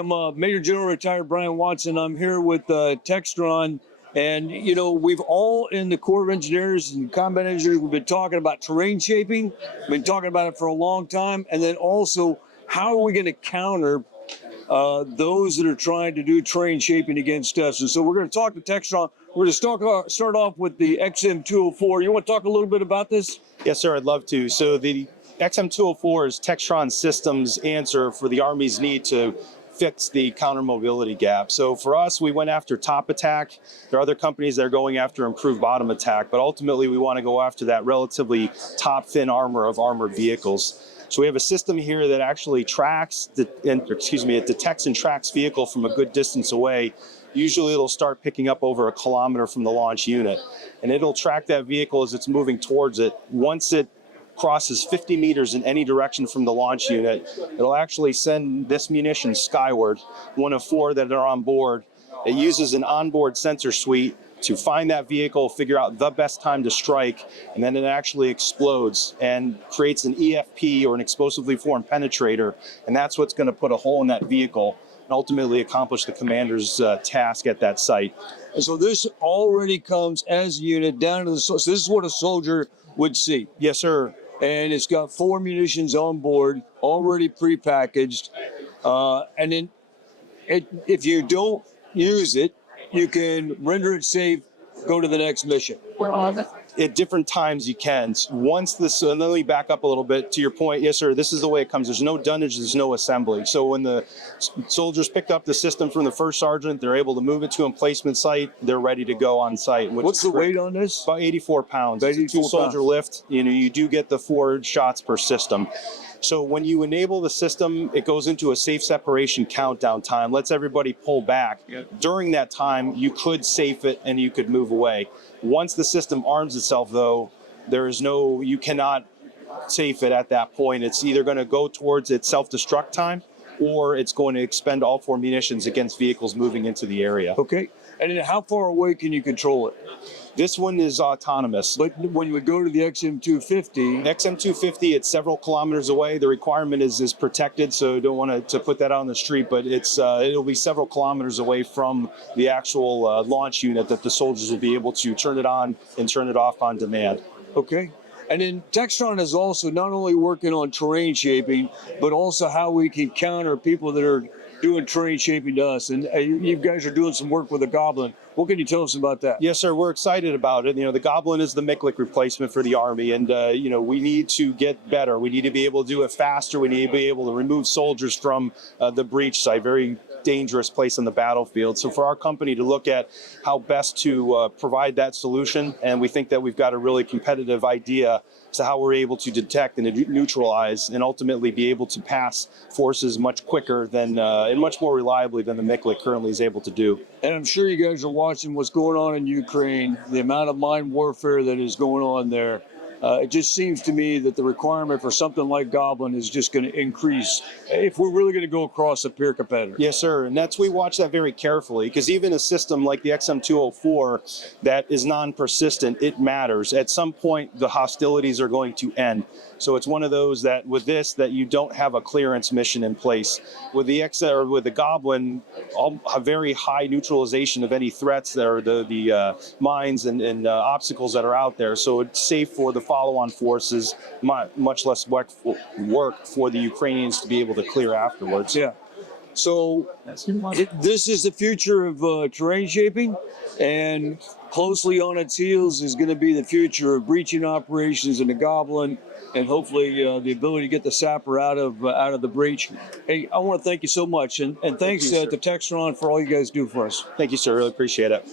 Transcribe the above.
I'm Major General Retired Bryan Watson. I'm here with Textron. And, you know, we've all in the Corps of Engineers and Combat Engineers, we've been talking about terrain shaping. We've been talking about it for a long time. And then also, how are we going to counter those that are trying to do terrain shaping against us? And so we're going to talk to Textron. We're going to start off with the XM204. You want to talk a little bit about this? Yes, sir, I'd love to. So the XM204 is Textron Systems' answer for the Army's need to fix the counter mobility gap. So for us, we went after top attack. There are other companies that are going after improved bottom attack, but ultimately we want to go after that relatively top thin armor of armored vehicles. So we have a system here that actually it detects and tracks vehicle from a good distance away. Usually it'll start picking up over a kilometer from the launch unit, and it'll track that vehicle as it's moving towards it. Once it crosses 50 meters in any direction from the launch unit, it'll actually send this munition skyward, one of 4 that are on board. It uses an onboard sensor suite to find that vehicle, figure out the best time to strike, and then it actually explodes and creates an EFP, or an explosively formed penetrator, and that's what's going to put a hole in that vehicle and ultimately accomplish the commander's task at that site. And so this already comes as a unit down to the so this is what a soldier would see. Yes, sir. And it's got 4 munitions on board, already prepackaged. And then if you don't use it, you can render it safe, go to the next mission. At different times you can. Once this, and let me back up a little bit to your point. Yes, sir, this is the way it comes. There's no dunnage, there's no assembly. So when the soldiers picked up the system from the first sergeant, they're able to move it to emplacement site. They're ready to go on site. What's the weight on this? About 84 pounds. 84 it's a 2-soldier lift. You know, you do get the 4 shots per system. So when you enable the system, it goes into a safe separation countdown time, lets everybody pull back. During that time, you could safe it and you could move away. Once the system arms itself, though, you cannot safe it at that point. It's either going to go towards its self-destruct time, or it's going to expend all 4 munitions against vehicles moving into the area. Okay. And then how far away can you control it? This one is autonomous. But when we go to the XM250... XM250, it's several kilometers away. The requirement is protected, so don't want to put that out on the street, but it'll be several kilometers away from the actual launch unit that the soldiers will be able to turn it on and turn it off on demand. Okay. And then Textron is also not only working on terrain shaping, but also how we can counter people that are doing terrain shaping to us. And you guys are doing some work with the Goblin. What can you tell us about that? Yes, sir. We're excited about it. You know, the Goblin is the MICLIC replacement for the Army, and you know, we need to get better. We need to be able to do it faster. We need to be able to remove soldiers from the breach site. Very dangerous place on the battlefield. So for our company to look at how best to provide that solution, and we think that we've got a really competitive idea as to how we're able to detect and neutralize and ultimately be able to pass forces much quicker than and much more reliably than the MICLIC currently is able to do. And I'm sure you guys are watching what's going on in Ukraine, the amount of mine warfare that is going on there. It just seems to me that the requirement for something like Goblin is just going to increase if we're really going to go across a peer competitor. Yes, sir. And we watch that very carefully, because even a system like the XM204 that is non-persistent, it matters. At some point, the hostilities are going to end. So it's one of those that with this, that you don't have a clearance mission in place. With the Goblin, a very high neutralization of any threats that are the mines and obstacles that are out there. So it's safe for the follow-on forces, much less work for the Ukrainians to be able to clear afterwards. Yeah. So this is the future of terrain shaping, and closely on its heels is going to be the future of breaching operations in the Goblin, and hopefully the ability to get the sapper out of the breach. Hey, I want to thank you so much, and thanks to Textron for all you guys do for us. Thank you, sir. Really appreciate it.